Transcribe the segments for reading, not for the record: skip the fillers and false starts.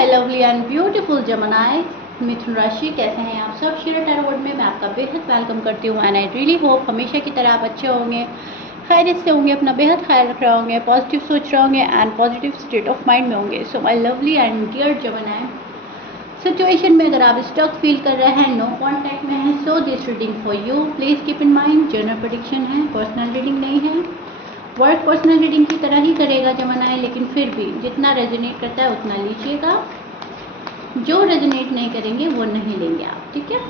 Lovely and beautiful जमनाई मिथुन राशि, कैसे हैं आप सब। शिरा टैरो वर्ल्ड में मैं आपका बेहद वेलकम करती हूँ एंड आई रियली होप हमेशा की तरह आप अच्छे होंगे, खैरियत से होंगे, अपना बेहद ख्याल रख रहे होंगे, पॉजिटिव सोच रहे होंगे and positive state of mind में होंगे। So my lovely and dear जमनाई, सिचुएशन में अगर आप स्टक फील कर रहे हैं, नो कॉन्टैक्ट में हैं, so this reading for you. Please keep in mind general prediction है, पर्सनल रीडिंग नहीं है। वर्क पर्सनल रीडिंग की तरह ही करेगा जमनाई, लेकिन फिर भी जितना रेजोनेट करता है उतना लीजिएगा, जो रेजोनेट नहीं करेंगे वो नहीं लेंगे आप, ठीक है।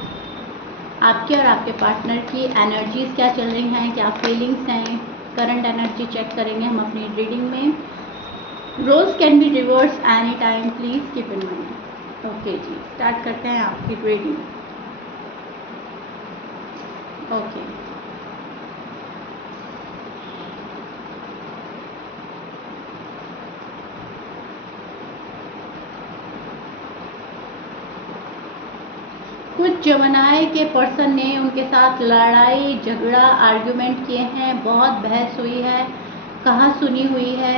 आपके और आपके पार्टनर की एनर्जीज क्या चल रही हैं, क्या फीलिंग्स हैं, करंट एनर्जी चेक करेंगे हम अपनी रीडिंग में। Roles can be reverse any time, please keep in mind. Okay जी, स्टार्ट करते हैं आपकी रीडिंग। ओके, कुछ जमनाई के पर्सन ने उनके साथ लड़ाई झगड़ा आर्ग्यूमेंट किए हैं, बहुत बहस हुई है, कहा सुनी हुई है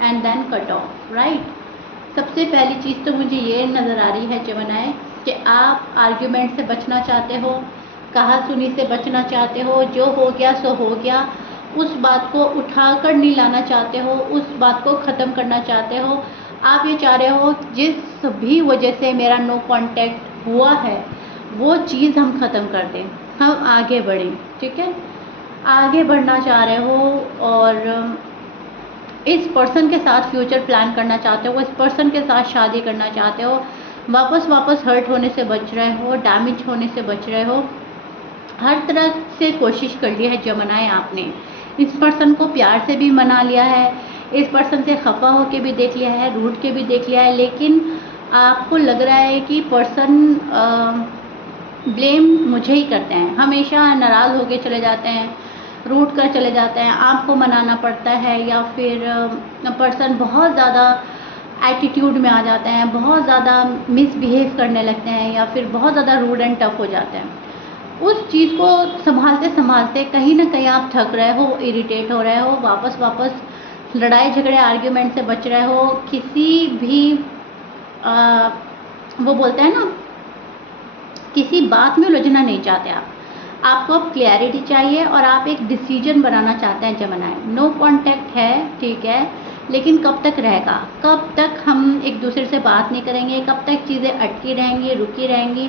and then cut off, right. सबसे पहली चीज़ तो मुझे ये नज़र आ रही है जमनाई कि आप आर्ग्यूमेंट से बचना चाहते हो, कहा सुनी से बचना चाहते हो, जो हो गया सो हो गया, उस बात को उठाकर नहीं लाना चाहते हो, उस बात को ख़त्म करना चाहते हो। आप ये चाह रहे हो जिस भी वजह से मेरा नो कांटेक्ट हुआ है वो चीज़ हम ख़त्म कर दें, हम आगे बढ़ें, ठीक है। आगे बढ़ना चाह रहे हो और इस पर्सन के साथ फ्यूचर प्लान करना चाहते हो, इस पर्सन के साथ शादी करना चाहते हो, वापस हर्ट होने से बच रहे हो, डैमेज होने से बच रहे हो। हर तरह से कोशिश कर ली है जमनाई आपने, इस पर्सन को प्यार से भी मना लिया है, इस पर्सन से खफा होके भी देख लिया है, रूठ के भी देख लिया है, लेकिन आपको लग रहा है कि पर्सन ब्लेम मुझे ही करते हैं, हमेशा नाराज़ होके चले जाते हैं, रूठ कर चले जाते हैं, आपको मनाना पड़ता है, या फिर पर्सन बहुत ज़्यादा एटीट्यूड में आ जाते हैं, बहुत ज़्यादा मिसबिहेव करने लगते हैं, या फिर बहुत ज़्यादा रूड एंड टफ हो जाते हैं। उस चीज़ को संभालते संभालते कहीं ना कहीं आप थक रहे हो, इरिटेट हो रहे हो, वापस लड़ाई झगड़े आर्ग्यूमेंट से बच रहे हो, किसी भी वो बोलते हैं ना, किसी बात में उलझना नहीं चाहते आपको अब क्लैरिटी चाहिए और आप एक डिसीजन बनाना चाहते हैं जमनाई। नो कांटेक्ट है, ठीक है, लेकिन कब तक रहेगा, कब तक हम एक दूसरे से बात नहीं करेंगे, कब तक चीज़ें अटकी रहेंगी, रुकी रहेंगी।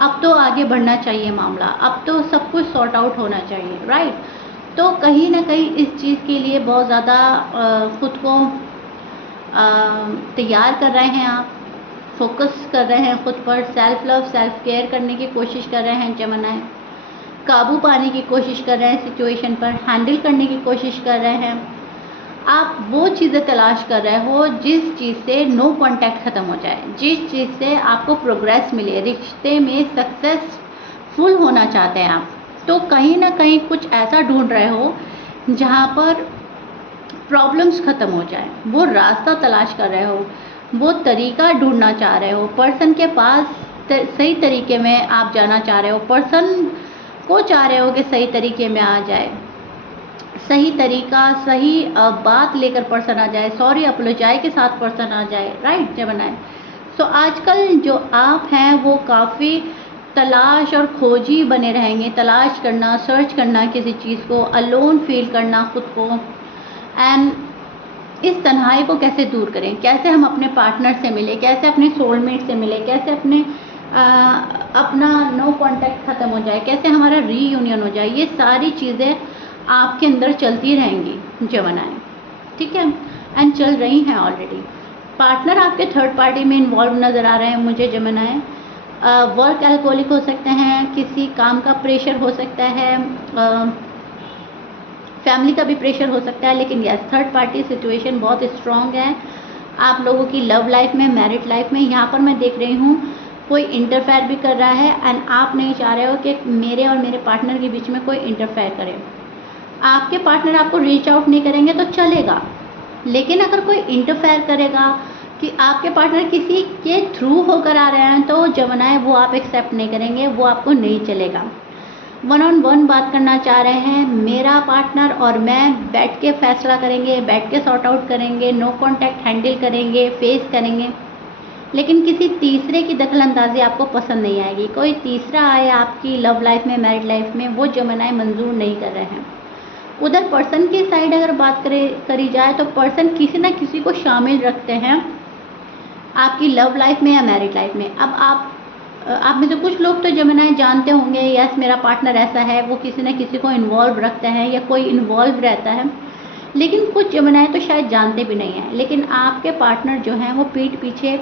अब तो आगे बढ़ना चाहिए मामला, अब तो सब कुछ सॉर्ट आउट होना चाहिए, राइट। तो कहीं ना कहीं इस चीज़ के लिए बहुत ज़्यादा खुद को तैयार कर रहे हैं आप, फोकस कर रहे हैं खुद पर, सेल्फ लव सेल्फ केयर करने की कोशिश कर रहे हैं जमनाई, काबू पाने की कोशिश कर रहे हैं, सिचुएशन पर हैंडल करने की कोशिश कर रहे हैं। आप वो चीज़ें तलाश कर रहे हो जिस चीज़ से नो कांटेक्ट ख़त्म हो जाए, जिस चीज़ से आपको प्रोग्रेस मिले, रिश्ते में सक्सेसफुल होना चाहते हैं आप। तो कहीं ना कहीं कुछ ऐसा ढूंढ रहे हो जहाँ पर प्रॉब्लम्स ख़त्म हो जाए, वो रास्ता तलाश कर रहे हो, वो तरीका ढूंढना चाह रहे हो, पर्सन के पास सही तरीके में आप जाना चाह रहे हो, पर्सन को चाह रहे हो कि सही तरीके में आ जाए, सही तरीका सही बात लेकर पर्सन आ जाए, सॉरी अपोलोजाई के साथ पर्सन आ जाए, राइट जमनाई। सो आजकल जो आप हैं वो काफ़ी तलाश और खोजी बने रहेंगे, तलाश करना, सर्च करना किसी चीज़ को, अलोन फील करना खुद को, एंड इस तन्हाई को कैसे दूर करें, कैसे हम अपने पार्टनर से मिले, कैसे अपने सोलमेट से मिले, कैसे अपना नो कांटेक्ट ख़त्म हो जाए, कैसे हमारा रीयूनियन हो जाए। ये सारी चीज़ें आपके अंदर चलती रहेंगी जमनाई, ठीक है, एंड चल रही हैं ऑलरेडी। पार्टनर आपके थर्ड पार्टी में इन्वॉल्व नज़र आ रहे हैं मुझे जमनाई। वर्क एल्कोहलिक हो सकते हैं, किसी काम का प्रेशर हो सकता है, फैमिली का भी प्रेशर हो सकता है, लेकिन यस थर्ड पार्टी सिचुएशन बहुत स्ट्रॉन्ग है आप लोगों की लव लाइफ में, मैरिड लाइफ में। यहाँ पर मैं देख रही हूँ कोई इंटरफेयर भी कर रहा है एंड आप नहीं चाह रहे हो कि मेरे और मेरे पार्टनर के बीच में कोई इंटरफेयर करे। आपके पार्टनर आपको रीच आउट नहीं करेंगे तो चलेगा, लेकिन अगर कोई इंटरफेयर करेगा कि आपके पार्टनर किसी के थ्रू होकर आ रहे हैं तो जमनाई वो आप एक्सेप्ट नहीं करेंगे, वो आपको नहीं चलेगा। वन ऑन वन बात करना चाह रहे हैं, मेरा पार्टनर और मैं बैठ के फैसला करेंगे, बैठ के सॉर्ट आउट करेंगे, नो कांटेक्ट हैंडल करेंगे, फेस करेंगे। लेकिन किसी तीसरे की दखलंदाजी आपको पसंद नहीं आएगी। कोई तीसरा आए आपकी लव लाइफ में, मैरिड लाइफ में, वो जमनाई मंजूर नहीं कर रहे हैं। उधर पर्सन की साइड अगर बात करी जाए तो पर्सन किसी ना किसी को शामिल रखते हैं आपकी लव लाइफ में या मैरिड लाइफ में। अब आप में से कुछ लोग तो जमनाई जानते होंगे, यस मेरा पार्टनर ऐसा है, वो किसी न किसी को इन्वॉल्व रखता है या कोई इन्वॉल्व रहता है। लेकिन कुछ जमनाई तो शायद जानते भी नहीं हैं, लेकिन आपके पार्टनर जो हैं वो पीठ पीछे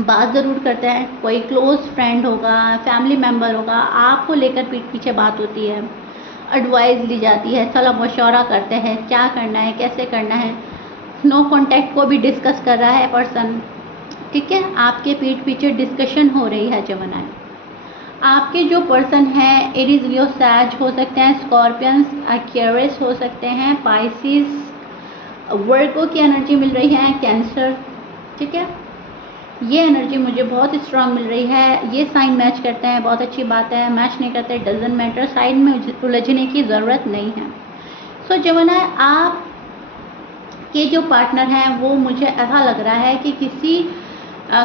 बात ज़रूर करते हैं। कोई क्लोज़ फ्रेंड होगा, फैमिली मेम्बर होगा, आपको लेकर पीठ पीछे बात होती है, एडवाइस ली जाती है, सलाह मशवरा करते हैं क्या करना है, कैसे करना है। नो कॉन्टैक्ट को भी डिस्कस कर रहा है पर्सन, ठीक है, आपके पीठ पीछे डिस्कशन हो रही है जमनाई। आपके जो पर्सन हैं एरीज, लियो, सैज हो सकते हैं, स्कॉर्पियंस, एक्वेरियस हो सकते हैं, पाइसिस, वर्गो की एनर्जी मिल रही है, कैंसर, ठीक है, ये एनर्जी मुझे बहुत स्ट्रांग मिल रही है। ये साइन मैच करते हैं, बहुत अच्छी बात है। मैच नहीं करते डजंट मैटर, साइन में उलझने की ज़रूरत नहीं है। सो जमनाई आप के जो पार्टनर हैं वो मुझे ऐसा लग रहा है कि किसी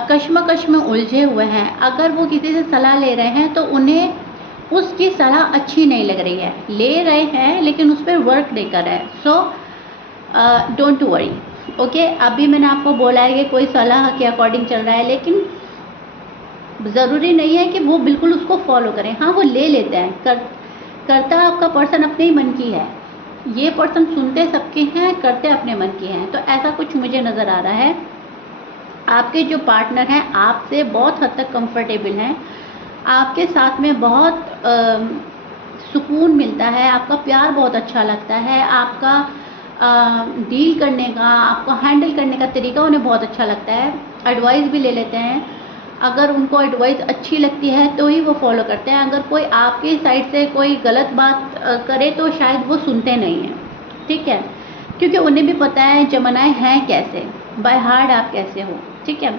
कश्मकश में उलझे हुए हैं। अगर वो किसी से सलाह ले रहे हैं तो उन्हें उसकी सलाह अच्छी नहीं लग रही है, ले रहे हैं लेकिन उस पर वर्क नहीं कर रहे हैं। So don't worry, okay. अभी मैंने आपको बोला है कि कोई सलाह के अकॉर्डिंग चल रहा है, लेकिन ज़रूरी नहीं है कि वो बिल्कुल उसको फॉलो करें। हाँ, वो ले लेते हैं, करता आपका पर्सन अपने ही मन की है। ये पर्सन सुनते सबके हैं, करते अपने मन की हैं। तो ऐसा कुछ मुझे नज़र आ रहा है। आपके जो पार्टनर हैं आपसे बहुत हद तक कंफर्टेबल हैं, आपके साथ में बहुत सुकून मिलता है, आपका प्यार बहुत अच्छा लगता है, आपका डील करने का, आपको हैंडल करने का तरीका उन्हें बहुत अच्छा लगता है। एडवाइस भी ले लेते हैं, अगर उनको एडवाइस अच्छी लगती है तो ही वो फॉलो करते हैं। अगर कोई आपकी साइड से कोई गलत बात करे तो शायद वो सुनते नहीं हैं, ठीक है, क्योंकि उन्हें भी पता है जमनाई हैं कैसे, बाय हार्ट आप कैसे हो, ठीक है।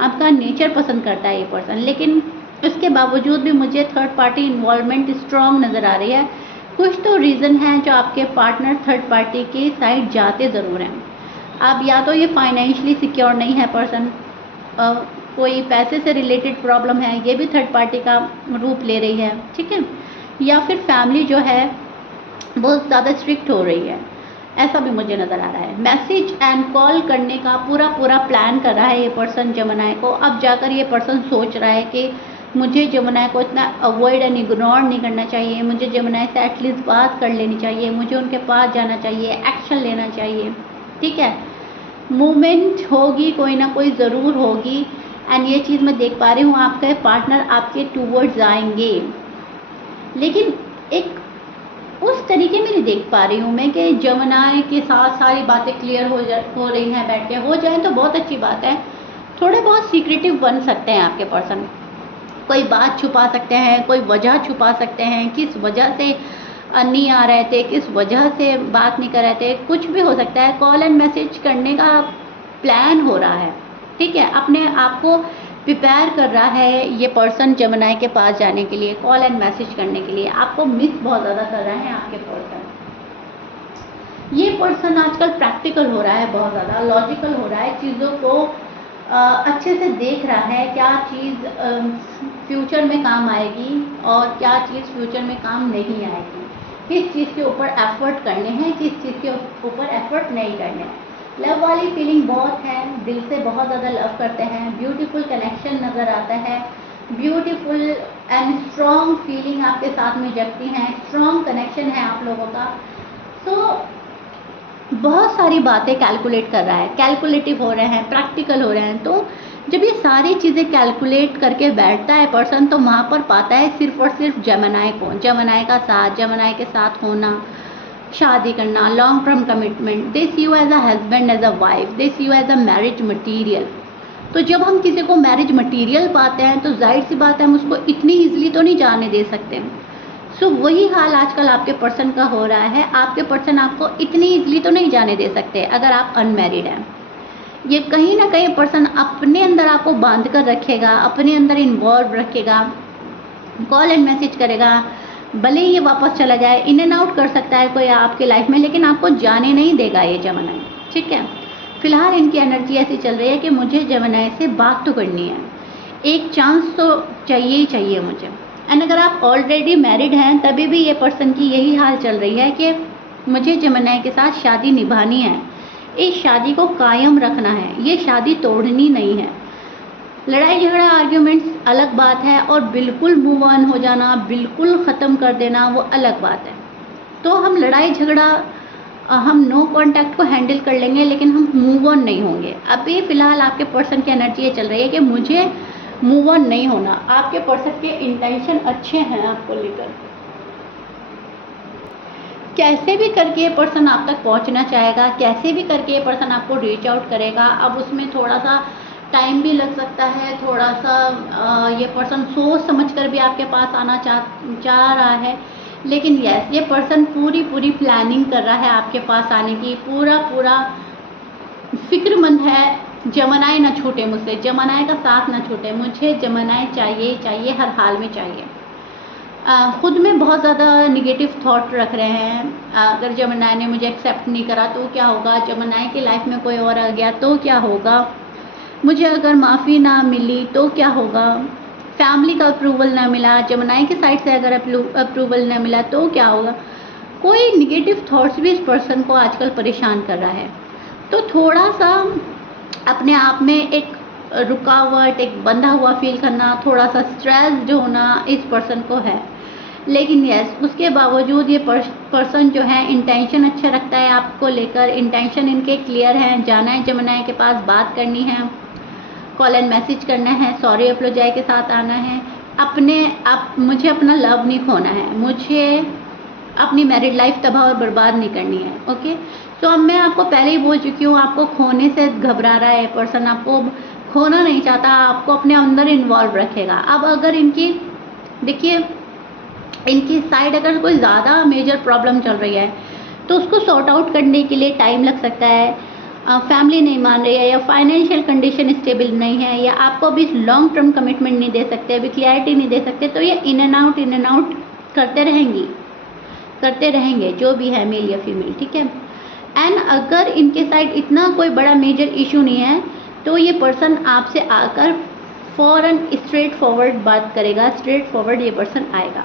आपका नेचर पसंद करता है ये पर्सन, लेकिन इसके बावजूद भी मुझे थर्ड पार्टी इन्वॉल्वमेंट स्ट्रॉन्ग नज़र आ रही है। कुछ तो रीज़न है जो आपके पार्टनर थर्ड पार्टी की साइड जाते ज़रूर हैं। अब या तो ये फाइनेंशियली सिक्योर नहीं है पर्सन, कोई पैसे से रिलेटेड प्रॉब्लम है, ये भी थर्ड पार्टी का रूप ले रही है, ठीक है, या फिर फैमिली जो है बहुत ज़्यादा स्ट्रिक्ट हो रही है, ऐसा भी मुझे नज़र आ रहा है। मैसेज एंड कॉल करने का पूरा प्लान कर रहा है ये पर्सन जमनाई को। अब जाकर ये पर्सन सोच रहा है कि मुझे जमनाई को इतना अवॉइड एंड इग्नोर नहीं करना चाहिए, मुझे जमनाई से एटलीस्ट बात कर लेनी चाहिए, मुझे उनके पास जाना चाहिए, एक्शन लेना चाहिए, ठीक है। मूवमेंट होगी, कोई ना कोई ज़रूर होगी। एंड ये चीज़ मैं देख पा रही हूँ, आपके पार्टनर आपके टूवर्ड्स आएंगे, लेकिन एक उस तरीके में नहीं देख पा रही हूँ मैं कि जमनाई के साथ सारी बातें क्लियर हो रही हैं, बैठ के हो जाए तो बहुत अच्छी बात है। थोड़े बहुत सीक्रेटिव बन सकते हैं आपके पर्सन, कोई बात छुपा सकते हैं, कोई वजह छुपा सकते हैं, किस वजह से नहीं आ रहे थे, किस वजह से बात नहीं कर रहे थे, कुछ भी हो सकता है। कॉल एंड मैसेज करने का प्लान हो रहा है, ठीक है, अपने आप को प्रिपेयर कर रहा है ये पर्सन जमनाई के पास जाने के लिए, कॉल एंड मैसेज करने के लिए। आपको मिस बहुत ज़्यादा कर रहे हैं आपके पर्सन। ये पर्सन आजकल प्रैक्टिकल हो रहा है, बहुत ज़्यादा लॉजिकल हो रहा है, चीज़ों को अच्छे से देख रहा है, क्या चीज़ फ्यूचर में काम आएगी और क्या चीज़ फ्यूचर में काम नहीं आएगी, किस चीज़ के ऊपर एफर्ट करने हैं, किस चीज़ के ऊपर एफर्ट नहीं करने हैं। लव वाली फीलिंग बहुत है, दिल से बहुत ज़्यादा लव करते हैं, ब्यूटीफुल कनेक्शन नज़र आता है, ब्यूटीफुल एंड स्ट्रॉन्ग फीलिंग आपके साथ में जगती हैं, स्ट्रॉन्ग कनेक्शन है आप लोगों का। सो बहुत सारी बातें कैलकुलेट कर रहा है, कैलकुलेटिव हो रहे हैं, प्रैक्टिकल हो रहे हैं। तो जब ये सारी चीज़ें कैलकुलेट करके बैठता है पर्सन तो वहाँ पर पाता है सिर्फ और सिर्फ जमनाई को, जमनाई का साथ, जमनाई के साथ होना, शादी करना, long term commitment. They see you as a husband, as a wife, they see you as a marriage material. तो जब हम किसी को मैरिज मटीरियल पाते हैं तो जाहिर सी बात है हम उसको इतनी ईजिली तो नहीं जाने दे सकते। सो वही हाल आजकल आपके पर्सन का हो रहा है। आपके पर्सन आपको इतनी ईजिली तो नहीं जाने दे सकते अगर आप अनमैरिड हैं। ये कहीं ना कहीं पर्सन अपने अंदर आपको बांध कर रखेगा, अपने अंदर इन्वॉल्व रखेगा, कॉल एंड मैसेज करेगा, भले ही ये वापस चला जाए, इन एंड आउट कर सकता है कोई आपके लाइफ में, लेकिन आपको जाने नहीं देगा ये जमनाई, ठीक है। फ़िलहाल इनकी एनर्जी ऐसी चल रही है कि मुझे जेमिनी से बात तो करनी है, एक चांस तो चाहिए ही चाहिए मुझे। एंड अगर आप ऑलरेडी मैरिड हैं तभी भी ये पर्सन की यही हाल चल रही है कि मुझे जेमिनी के साथ शादी निभानी है, इस शादी को कायम रखना है, ये शादी तोड़नी नहीं है। लड़ाई झगड़ा आर्ग्यूमेंट्स अलग बात है और बिल्कुल मूव ऑन हो जाना, बिल्कुल ख़त्म कर देना वो अलग बात है। तो हम लड़ाई झगड़ा हम नो कांटेक्ट को हैंडल कर लेंगे लेकिन हम मूव ऑन नहीं होंगे। अभी फ़िलहाल आपके पर्सन की एनर्जी ये चल रही है कि मुझे मूव ऑन नहीं होना। आपके पर्सन के इंटेंशन अच्छे हैं आपको लेकर, कैसे भी करके ये पर्सन आप तक पहुंचना चाहेगा, कैसे भी करके ये पर्सन आपको रीच आउट करेगा। अब उसमें थोड़ा सा टाइम भी लग सकता है, थोड़ा सा ये पर्सन सोच समझ कर भी आपके पास आना चाह रहा है, लेकिन यस ये पर्सन पूरी प्लानिंग कर रहा है आपके पास आने की, पूरा फिक्रमंद है। जेमिनी ना छूटे मुझसे, जेमिनी का साथ ना छूटे, मुझे जेमिनी चाहिए, हर हाल में चाहिए। खुद में बहुत ज़्यादा निगेटिव थॉट रख रहे हैं, अगर जेमिनी ने मुझे एक्सेप्ट नहीं करा तो क्या होगा, जेमिनी की लाइफ में कोई और आ गया तो क्या होगा, मुझे अगर माफ़ी ना मिली तो क्या होगा, फैमिली का अप्रूवल ना मिला, जेमिनी की साइड से अगर अप्रूवल ना मिला तो क्या होगा। कोई निगेटिव थॉट्स भी इस पर्सन को आजकल परेशान कर रहा है। तो थोड़ा सा अपने आप में एक रुकावट, एक बंधा हुआ फील करना, थोड़ा सा स्ट्रेस्ड होना इस पर्सन को है। लेकिन यस उसके बावजूद ये पर्सन जो है इंटेंशन अच्छा रखता है आपको लेकर, इंटेंशन इनके क्लियर हैं, जाना है जेमिनी के पास, बात करनी है, कॉल एंड मैसेज करना है, सॉरी अप्लोजाई के साथ आना है। मुझे अपना लव नहीं खोना है, मुझे अपनी मैरिड लाइफ तबाह और बर्बाद नहीं करनी है। ओके, तो अब मैं आपको पहले ही बोल चुकी हूँ, आपको खोने से घबरा रहा है पर्सन, आपको खोना नहीं चाहता, आपको अपने अंदर इन्वॉल्व रखेगा। अब अगर देखिए इनकी साइड अगर कोई ज़्यादा मेजर प्रॉब्लम चल रही है तो उसको सॉर्ट आउट करने के लिए टाइम लग सकता है। फैमिली नहीं मान रही है, या फाइनेंशियल कंडीशन स्टेबल नहीं है, या आपको अभी लॉन्ग टर्म कमिटमेंट नहीं दे सकते, अभी क्लैरिटी नहीं दे सकते, तो ये इन एंड आउट करते रहेंगे जो भी है, मेल या फीमेल, ठीक है। एंड अगर इनके साइड इतना कोई बड़ा मेजर इशू नहीं है तो ये पर्सन आपसे आकर फ़ौरन स्ट्रेट फॉरवर्ड बात करेगा, स्ट्रेट फॉरवर्ड ये पर्सन आएगा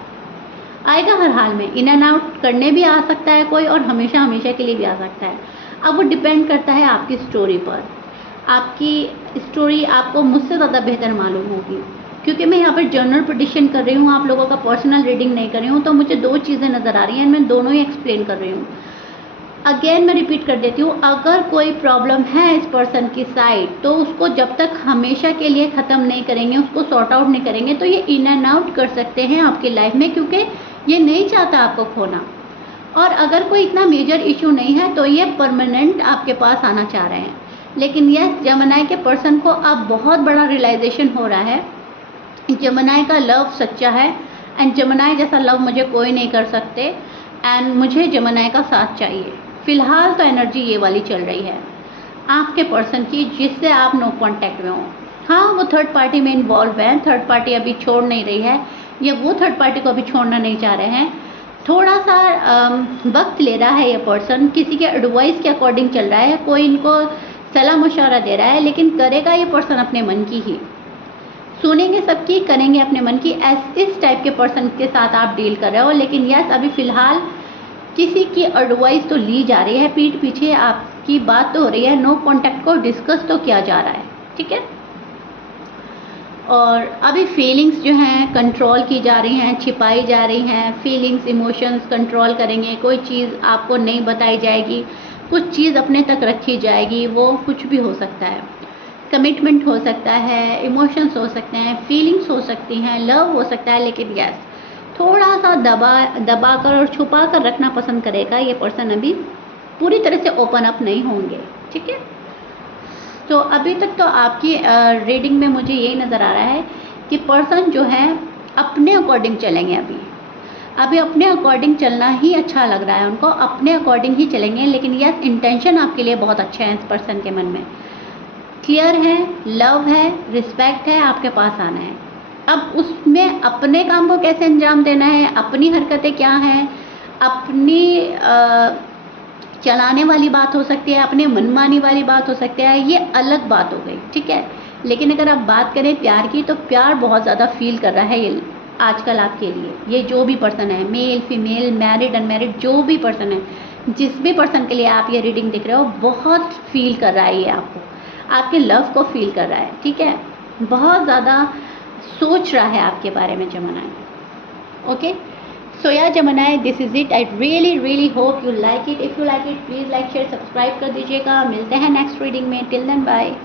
हर हाल में। इन एंड आउट करने भी आ सकता है कोई, और हमेशा के लिए भी आ सकता है। अब वो डिपेंड करता है आपकी स्टोरी पर। आपकी स्टोरी आपको मुझसे ज़्यादा बेहतर मालूम होगी, क्योंकि मैं यहाँ पर जनरल प्रेडिक्शन कर रही हूँ, आप लोगों का पर्सनल रीडिंग नहीं कर रही हूँ। तो मुझे दो चीज़ें नज़र आ रही हैं, मैं दोनों ही एक्सप्लेन कर रही हूँ। अगेन मैं रिपीट कर देती हूँ, अगर कोई प्रॉब्लम है इस पर्सन की साइड तो उसको जब तक हमेशा के लिए ख़त्म नहीं करेंगे, उसको सॉर्ट आउट नहीं करेंगे, तो ये इन एंड आउट कर सकते हैं आपकी लाइफ में, क्योंकि ये नहीं चाहता आपको खोना। और अगर कोई इतना मेजर इशू नहीं है तो ये परमानेंट आपके पास आना चाह रहे हैं। लेकिन यस जेमिनी के पर्सन को अब बहुत बड़ा रियलाइजेशन हो रहा है, जेमिनी का लव सच्चा है, एंड जेमिनी जैसा लव मुझे कोई नहीं कर सकते, एंड मुझे जेमिनी का साथ चाहिए। फ़िलहाल तो एनर्जी ये वाली चल रही है आपके पर्सन की, जिससे आप नो कांटेक्ट में हो। हाँ, वो थर्ड पार्टी में इन्वॉल्व है, थर्ड पार्टी अभी छोड़ नहीं रही है, या वो थर्ड पार्टी को अभी छोड़ना नहीं चाह रहे हैं। थोड़ा सा वक्त ले रहा है ये पर्सन, किसी के एडवाइस के अकॉर्डिंग चल रहा है, कोई इनको सलाह मशवरा दे रहा है, लेकिन करेगा ये पर्सन अपने मन की ही। सुनेंगे सबकी, करेंगे अपने मन की। इस टाइप के पर्सन के साथ आप डील कर रहे हो। लेकिन यस अभी फ़िलहाल किसी की एडवाइस तो ली जा रही है, पीठ पीछे आपकी बात तो हो रही है, नो कांटेक्ट को डिस्कस तो किया जा रहा है, ठीक है। और अभी फीलिंग्स जो हैं कंट्रोल की जा रही हैं, छिपाई जा रही हैं। फीलिंग्स इमोशंस कंट्रोल करेंगे, कोई चीज़ आपको नहीं बताई जाएगी, कुछ चीज़ अपने तक रखी जाएगी, वो कुछ भी हो सकता है। कमिटमेंट हो सकता है, इमोशंस हो सकते हैं, फीलिंग्स हो सकती हैं, लव हो सकता है। लेकिन यस थोड़ा सा दबा कर और छुपा कर रखना पसंद करेगा ये पर्सन, अभी पूरी तरह से ओपन अप नहीं होंगे, ठीक है। तो अभी तक तो आपकी रीडिंग में मुझे यही नज़र आ रहा है कि पर्सन जो है अपने अकॉर्डिंग चलेंगे। अभी अपने अकॉर्डिंग चलना ही अच्छा लग रहा है उनको, अपने अकॉर्डिंग ही चलेंगे। लेकिन यस इंटेंशन आपके लिए बहुत अच्छा है, इस पर्सन के मन में क्लियर है, लव है, रिस्पेक्ट है, आपके पास आना है। अब उसमें अपने काम को कैसे अंजाम देना है, अपनी हरकतें क्या हैं, अपनी चलाने वाली बात हो सकती है, अपने मनमानी वाली बात हो सकती है, ये अलग बात हो गई, ठीक है। लेकिन अगर आप बात करें प्यार की, तो प्यार बहुत ज़्यादा फील कर रहा है ये आजकल आपके लिए। ये जो भी पर्सन है, मेल फीमेल, मैरिड अनमैरिड, जो भी पर्सन है, जिस भी पर्सन के लिए आप ये रीडिंग देख रहे हो, बहुत फील कर रहा है ये आपको, आपके लव को फील कर रहा है, ठीक है। बहुत ज़्यादा सोच रहा है आपके बारे में जमाना। Okay, so yeah Gemini, this is it. I really hope you like it. If you like it, please like, share, subscribe कर दीजिएगा। मिलते हैं नेक्स्ट रीडिंग में। Till then bye.